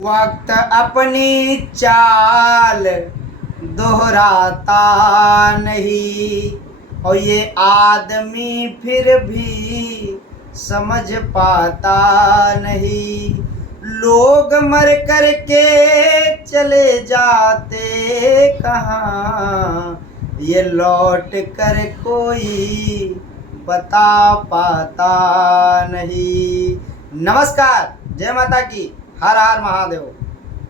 वक्त अपनी चाल दोहराता नहीं और ये आदमी फिर भी समझ पाता नहीं। लोग मर कर के चले जाते कहाँ, ये लौट कर कोई बता पाता नहीं। नमस्कार, जय माता की, हर हर महादेव।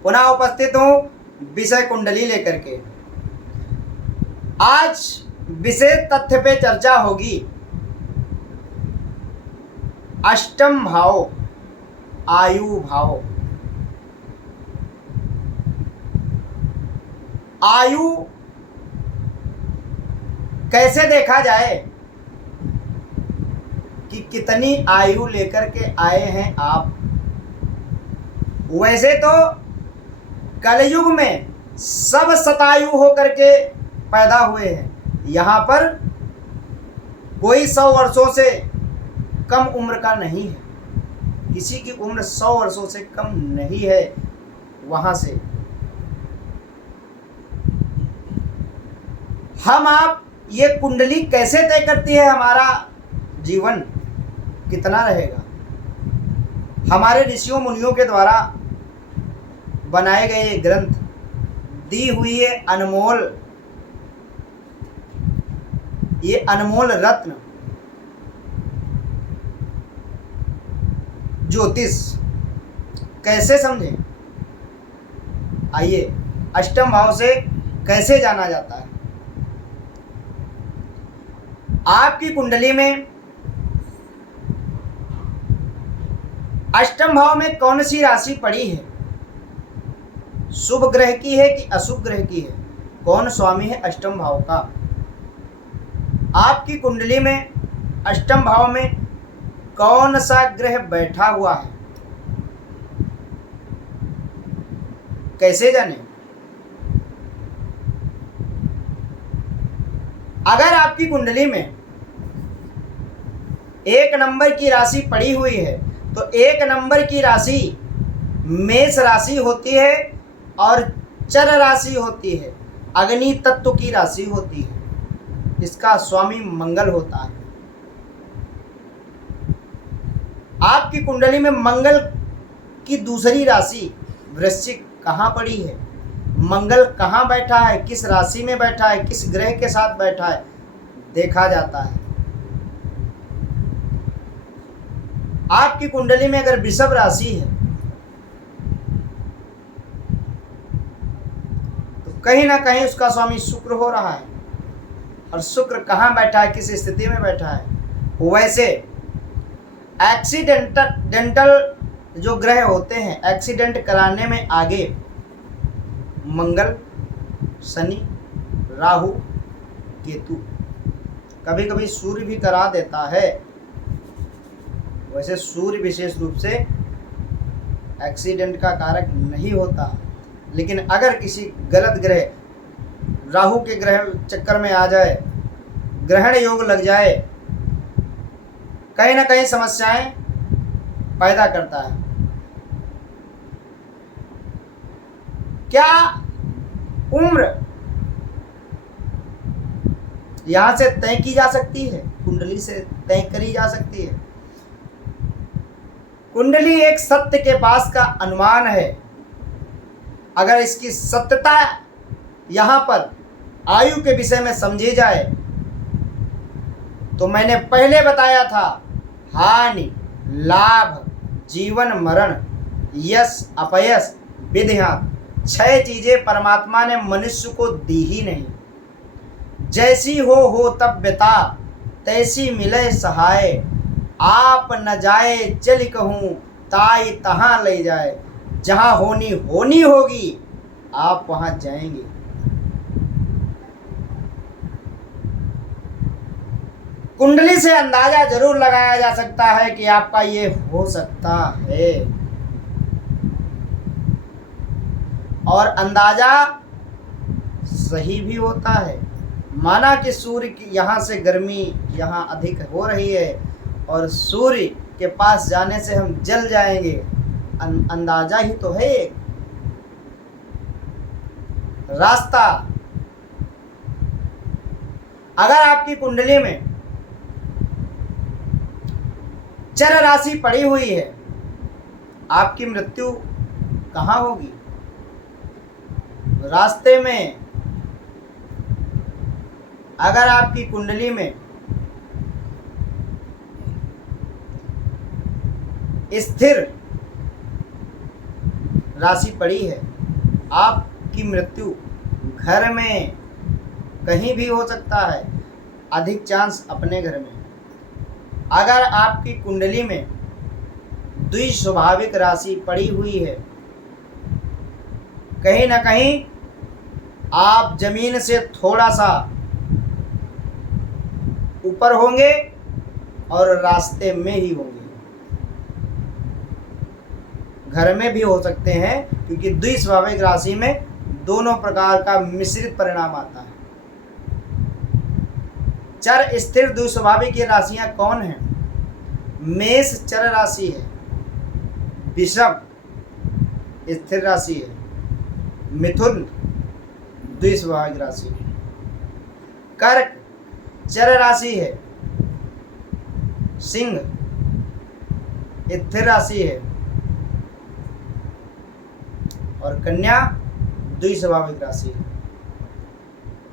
पुनः उपस्थित हूँ विषय कुंडली लेकर के। आज विशेष तथ्य पे चर्चा होगी। अष्टम भाव, आयु भाव। आयु कैसे देखा जाए कि कितनी आयु लेकर के आए हैं आप। वैसे तो कलयुग में सब शतायु होकर के पैदा हुए हैं। यहाँ पर कोई 100 वर्षों से कम उम्र का नहीं है। किसी की उम्र 100 वर्षों से कम नहीं है। वहाँ से हम आप ये कुंडली कैसे तय करती है हमारा जीवन कितना रहेगा। हमारे ऋषियों मुनियों के द्वारा बनाए गए ये ग्रंथ, दी हुई ये अनमोल रत्न ज्योतिष कैसे समझें। आइए, अष्टम भाव से कैसे जाना जाता है। आपकी कुंडली में अष्टम भाव में कौन सी राशि पड़ी है, शुभ ग्रह की है कि अशुभ ग्रह की है, कौन स्वामी है अष्टम भाव का। आपकी कुंडली में अष्टम भाव में कौन सा ग्रह बैठा हुआ है, कैसे जाने। अगर आपकी कुंडली में 1 नंबर की राशि पड़ी हुई है तो 1 नंबर की राशि मेष राशि होती है और चर राशि होती है, अग्नि तत्व की राशि होती है। इसका स्वामी मंगल होता है। आपकी कुंडली में मंगल की दूसरी राशि वृश्चिक कहाँ पड़ी है, मंगल कहाँ बैठा है, किस राशि में बैठा है, किस ग्रह के साथ बैठा है, देखा जाता है। आपकी कुंडली में अगर वृषभ राशि है तो कहीं ना कहीं उसका स्वामी शुक्र हो रहा है। और शुक्र कहाँ बैठा है, किस स्थिति में बैठा है। वैसे एक्सीडेंटल जो ग्रह होते हैं, एक्सीडेंट कराने में आगे मंगल, शनि, राहु, केतु, कभी कभी सूर्य भी करा देता है। वैसे सूर्य विशेष रूप से एक्सीडेंट का कारक नहीं होता, लेकिन अगर किसी गलत ग्रह, राहु के ग्रह चक्कर में आ जाए, ग्रहण योग लग जाए, कहीं ना कहीं समस्याएं पैदा करता है। क्या उम्र यहां से तय की जा सकती है, कुंडली से तय करी जा सकती है। कुंडली एक सत्य के पास का अनुमान है। अगर इसकी सत्यता यहाँ पर आयु के विषय में समझी जाए तो मैंने पहले बताया था, हानि, लाभ, जीवन मरण, यश अपयश, विदेह, 6 चीजें परमात्मा ने मनुष्य को दी ही नहीं। जैसी हो तब बिता, तैसी मिले सहाय। आप न जाए चल कहूँ, ताई तहाँ ले जाए। जहाँ होनी होगी, आप वहाँ जाएंगे। कुंडली से अंदाजा जरूर लगाया जा सकता है कि आपका ये हो सकता है, और अंदाजा सही भी होता है। माना कि सूर्य की यहाँ से गर्मी यहाँ अधिक हो रही है और सूर्य के पास जाने से हम जल जाएंगे, अंदाजा ही तो है एक रास्ता। अगर आपकी कुंडली में चर राशि पड़ी हुई है, आपकी मृत्यु कहाँ होगी? रास्ते में। अगर आपकी कुंडली में स्थिर राशि पड़ी है, आपकी मृत्यु घर में कहीं भी हो सकता है, अधिक चांस अपने घर में। अगर आपकी कुंडली में द्विस्वाभाविक राशि पड़ी हुई है, कहीं ना कहीं आप जमीन से थोड़ा सा ऊपर होंगे और रास्ते में ही होंगे। घर में भी हो सकते हैं, क्योंकि द्विस्वाभाविक राशि में दोनों प्रकार का मिश्रित परिणाम आता है। चर स्थिर द्विस्वाभाविक ये राशियां कौन हैं? मेष चर राशि है, वृषभ स्थिर राशि है, मिथुन द्विस्वाभाविक राशि है, कर्क चर राशि है, सिंह स्थिर राशि है और कन्या द्विस्वाभाविक राशि है।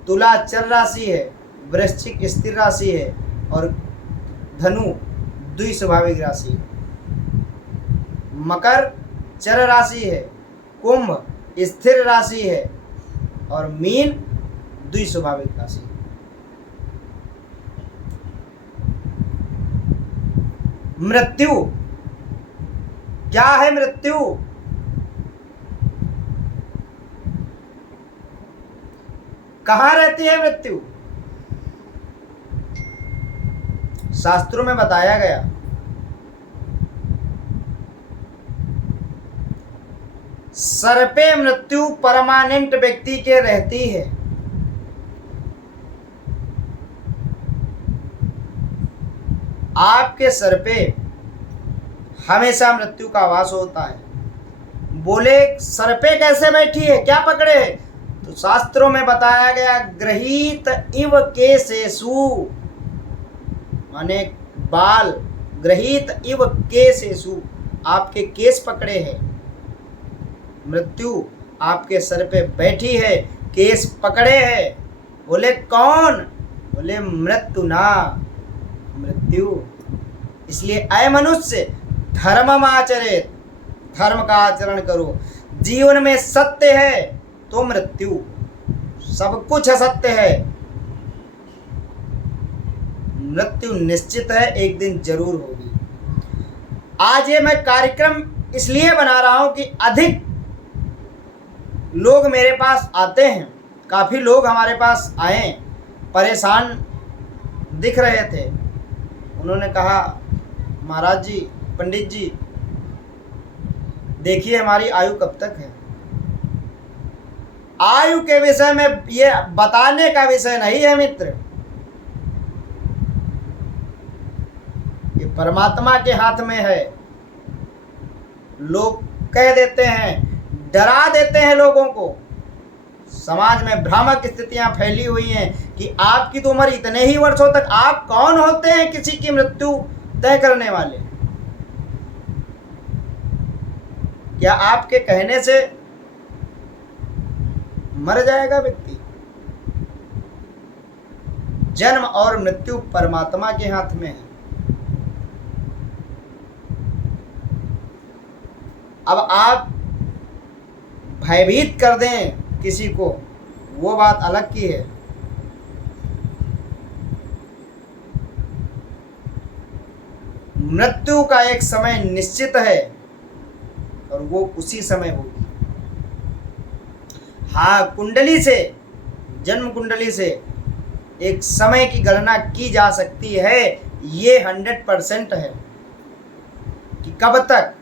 तुला चर राशि है, वृश्चिक स्थिर राशि है और धनु द्विस्वाभाविक राशि है। मकर चर राशि है, कुंभ स्थिर राशि है और मीन द्विस्वाभाविक राशि। मृत्यु क्या है? मृत्यु कहाँ रहती है? मृत्यु शास्त्रों में बताया गया, सर पे मृत्यु परमानेंट व्यक्ति के रहती है। आपके सर पे हमेशा मृत्यु का वास होता है। बोले सर पे कैसे बैठी है, क्या पकड़े है? तो शास्त्रों में बताया गया, गृहीत इव केसेषु, माने बाल, गृहीत इव केसेषु, आपके केस पकड़े हैं। मृत्यु आपके सर पे बैठी है, केस पकड़े है। बोले कौन? बोले मृत्यु ना, मृत्यु। इसलिए अय मनुष्य धर्मम आचरेत, धर्म का आचरण करो। जीवन में सत्य है तो मृत्यु, सब कुछ असत्य है, मृत्यु निश्चित है, एक दिन जरूर होगी। आज ये मैं कार्यक्रम इसलिए बना रहा हूं कि अधिक लोग मेरे पास आते हैं, काफ़ी लोग हमारे पास आए, परेशान दिख रहे थे। उन्होंने कहा महाराज जी, पंडित जी देखिए हमारी आयु कब तक है। आयु के विषय में ये बताने का विषय नहीं है मित्र, ये परमात्मा के हाथ में है। लोग कह देते हैं, डरा देते हैं लोगों को। समाज में भ्रामक स्थितियां फैली हुई हैं कि आपकी तो उम्र इतने ही वर्षों तक, आप कौन होते हैं किसी की मृत्यु तय करने वाले? क्या आपके कहने से मर जाएगा व्यक्ति? जन्म और मृत्यु परमात्मा के हाथ में है। अब आप भयभीत कर दें किसी को, वो बात अलग की है। मृत्यु का एक समय निश्चित है और वो उसी समय होगी। हाँ, कुंडली से, जन्म कुंडली से एक समय की गणना की जा सकती है, ये 100% है कि कब तक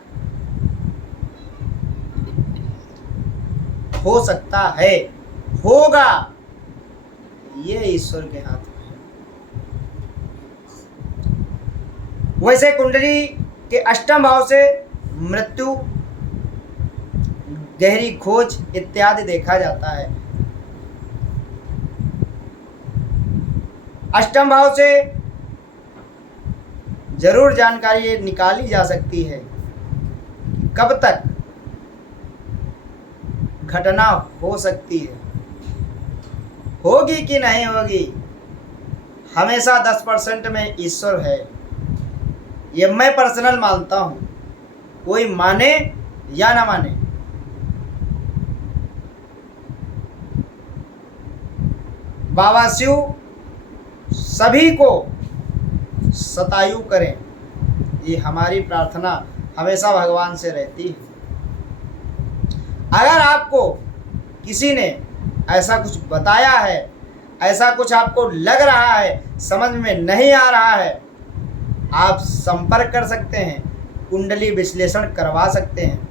हो सकता है, होगा, ये ईश्वर के हाथ में है। वैसे कुंडली के अष्टम भाव से मृत्यु गहरी खोज इत्यादि देखा जाता है। अष्टम भाव से जरूर जानकारी ये निकाली जा सकती है कि कब तक घटना हो सकती है, होगी कि नहीं होगी। हमेशा 10% में ईश्वर है, ये मैं पर्सनल मानता हूँ, कोई माने या ना माने। बाबा शिव सभी को शतायु करें, ये हमारी प्रार्थना हमेशा भगवान से रहती है। अगर आपको किसी ने ऐसा कुछ बताया है, ऐसा कुछ आपको लग रहा है, समझ में नहीं आ रहा है, आप संपर्क कर सकते हैं, कुंडली विश्लेषण करवा सकते हैं।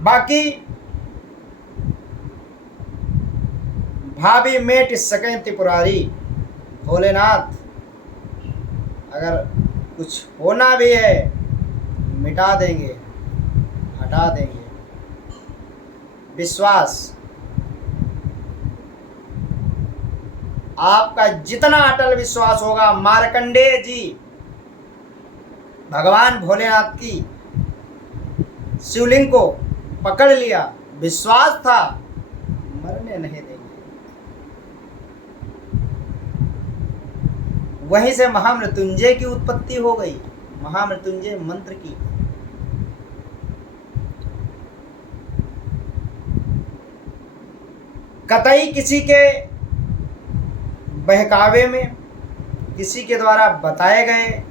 बाकी भाभी मेट सकें त्रिपुरारी, भोलेनाथ अगर कुछ होना भी है मिटा देंगे, हटा देंगे। विश्वास आपका जितना अटल विश्वास होगा, मार्कंडेय जी भगवान भोलेनाथ की शिवलिंग को पकड़ लिया, विश्वास था, मरने नहीं देंगे। वहीं से महामृत्युंजय की उत्पत्ति हो गई, महामृत्युंजय मंत्र की। कतई किसी के बहकावे में, किसी के द्वारा बताए गए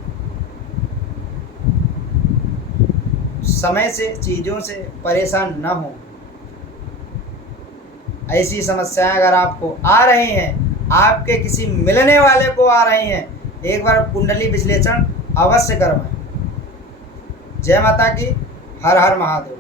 समय से, चीज़ों से परेशान न हो। ऐसी समस्याएं अगर आपको आ रही हैं, आपके किसी मिलने वाले को आ रही हैं, एक बार कुंडली विश्लेषण अवश्य करवाएं। जय माता की, हर हर महादेव।